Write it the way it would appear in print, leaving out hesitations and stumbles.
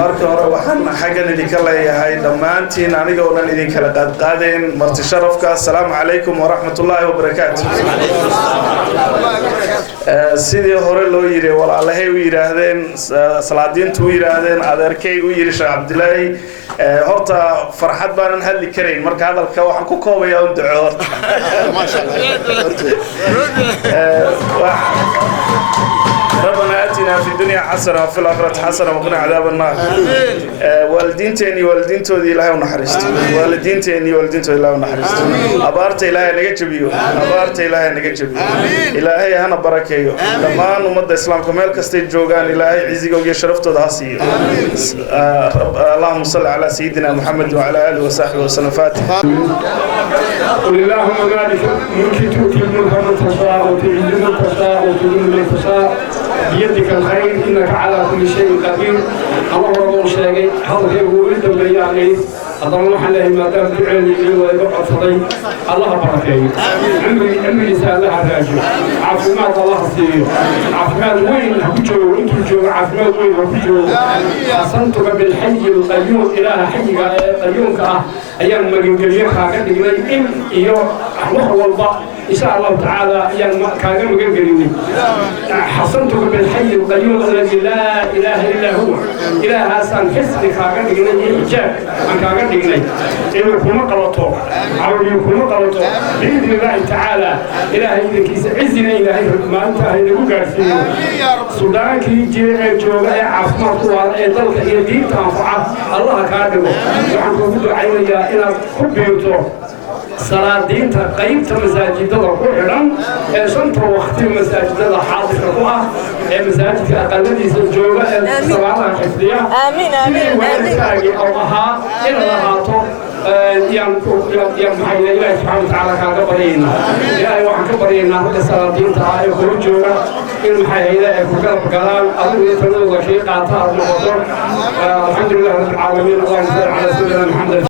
marka hore waxaan xaggan idinka leeyahay dhammaantiin aniga oo dhan idin kala qaadqaadeen marti sharafka assalaamu calaykum waraxmatullaahi wabarakaatu sidii hore loo yiri walaalahay u yiraahdeen salaadiintu u yiraahdeen adeerkay u yiri Sheekh Cabdilaahi horta farxad baanan hadli karayn marka hadalka waxaan ku koobayaa un duco ma sha Allah ربنا آتنا في الدنيا حسنة وفي الآخرة حسنة وقنا عذاب النار والدين تاني والدين تودي إلهي ونحرست والدين تاني والدين تودي إلهي ونحرست أبارت إلهي نجتبيو أبارت إلهي نجتبيو إلهي هنا بركيو لما نمد إسلام كمال كستيج جوجان إلهي عزيز وجه شرفته داسي اللهم صل على سيدنا محمد وعلى آله وصحبه وسلم فاتحة قل اللهم مالك ملك تؤتي الملك من تشاء وتعز من تشاء وتذل من تشاء بيدك الخير انك على كل شيء قدير الله رب شيء هذا هو الدم يعني اللهم حله ما دام تعلي ويبقى فضي الله بركيه عمري سالها راجع عافمات الله سير عافمات وين هبجو انتم جو عافمات وين هبجو حسنتك بالحي القيوم اله حي قيومك ايام ما جنجليه كاغا دغلي ان iyo wax walba insha Allah ta'ala ayaan kaaga magan galini حسنتك بالحي القيوم الذي لا اله الا هو اله حسن حسن كاغا دغلي حجاب ان كاغا دغلي inuu kuma qabato awliyo kuma qabato باذن الله تعالى ilaahay idinkiisa cizina ilaahay maanta ay nagu gaarsiiyo sudaankii jiray jooga ee caafimaad ku wada ee dalka iyo diinta anfaca Allah ka dhigo waxaan ku ducaynayaa inaad ku biirto salaadiinta qaybta masaajidada ku xiran ee shanta waqti masaajidada xaadirka ku ah ee masaajidka aqaladiisa jooga ee salaadaha xifdiya amiin amiin amiin oo ahaa in la haato يام محيي الله سبحانه وتعالى كان قبرينا يا waxaan ka baryaynaa hadda salaadiinta ay ku jooga in maxayida ay ku kala galaan adiga tanada shaqada qaata noqoto alxamdulillah rabbil alamin allahumma salli ala sayyidina muhammad